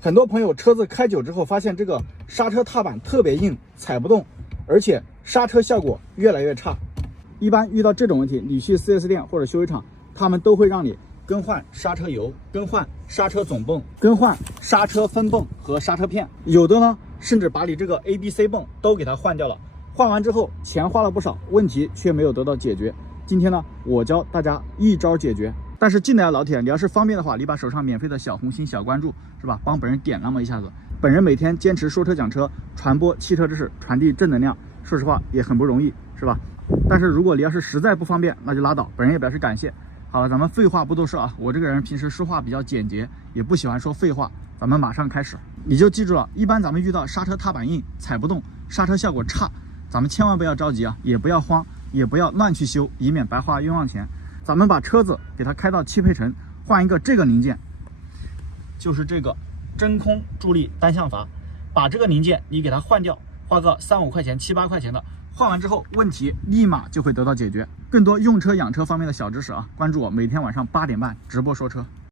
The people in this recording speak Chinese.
很多朋友车子开久之后，发现这个刹车踏板特别硬，踩不动，而且刹车效果越来越差。一般遇到这种问题，你去 4S 店或者修理厂，他们都会让你更换刹车油、更换刹车总泵、更换刹车分泵和刹车片，有的呢甚至把你这个 ABC 泵都给它换掉了。换完之后钱花了不少，问题却没有得到解决。今天呢，我教大家一招解决。但是进来的老铁，你要是方便的话，你把手上免费的小红心、小关注是吧，帮本人点那么一下子。本人每天坚持说车讲车，传播汽车知识，传递正能量，说实话也很不容易，是吧？但是如果你要是实在不方便，那就拉倒，本人也表示感谢。好了，咱们废话不多说啊，我这个人平时说话比较简洁，也不喜欢说废话，咱们马上开始。你就记住了，一般咱们遇到刹车踏板硬、踩不动、刹车效果差，咱们千万不要着急啊，也不要慌，也不要乱去修，以免白花冤枉钱。咱们把车子给它开到汽配城，换一个这个零件，就是这个真空助力单向阀，把这个零件你给它换掉，花个3、5块钱、7、8块钱的，换完之后问题立马就会得到解决。更多用车养车方面的小知识啊，关注我，每天晚上8点半直播说车。